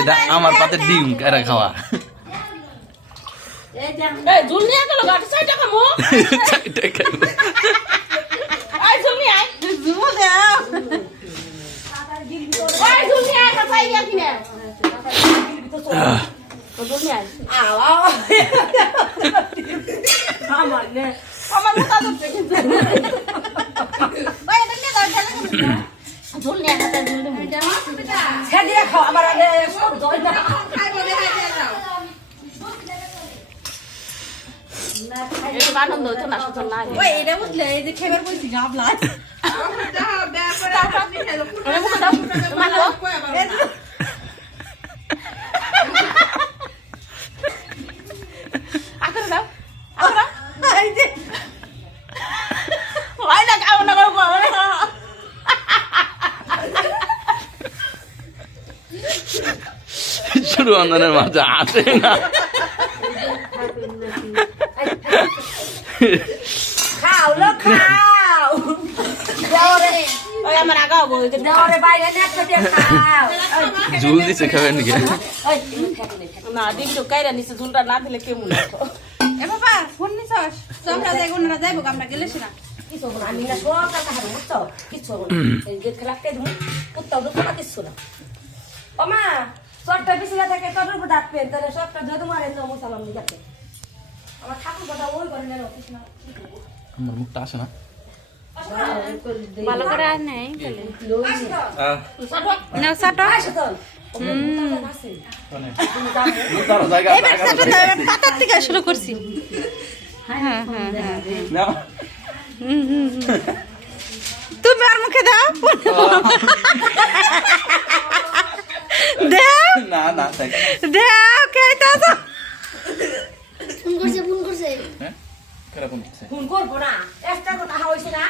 এটা আমার পাতে ডিম কেরা খাওয়া ঝুল নিয়ে গেল গাড়ি 6 টাকা মো 6 টাকা আই ঝুল নিয়ে আয় ঝুল দাও ওই ঝুল নিয়ে আয় খাই গিয়া কিনে তো ঝুল নিয়ে আয় আও আমার নে আমার কথা তো দেখি ওই এটা নিয়ে দাও ঝুল নিয়ে আয় ঝুল নিয়ে ছেড়ে দিয়ে খাও আমার আগে সব দই না খাই বলে খাই দাও আনন্দ হতো না সুতরাং না ওই এটা বুঝলে এই যে খেবার বলছি গাবলা শুরু আন্দোলনের মাঝে আসে না খাও লো খাও দেওরে ওই আমার আগাও বই দেওরে বাইরে না খেতে খাও ঝুল দিছে খাবেন নাকি না দিন তো কাইরা নিছে ঝুলটা না দিলে কেমন লাগতো এ বাবা ফোন নিছস আমরা যাইগোনা যাইবো আমরা গেলে না কিছু না আমি না সব টাকা হারে বুঝছো কিছু না এই যে খেলাতে ধুম কুত্তা দুটো কিছু না ও মা সবটা বিছলা থেকে তোর উপর ডাকবে তাহলে সবটা যদি মারে তো মুসালাম দিতে আমার ঠাকুর কথা ওই করে নেন অফিস না আমার মুখটা আসে না ভালো করে আর নাই তাহলে নাও সাটো এবার সাটো পাতার থেকে শুরু করছি হ্যাঁ হ্যাঁ হ্যাঁ তুমি আর মুখে দাও দাও না না দাও খাইতাছ ফোন করছে হ্যাঁ কেরকম ফোন করবো না একটা কথা হইছে না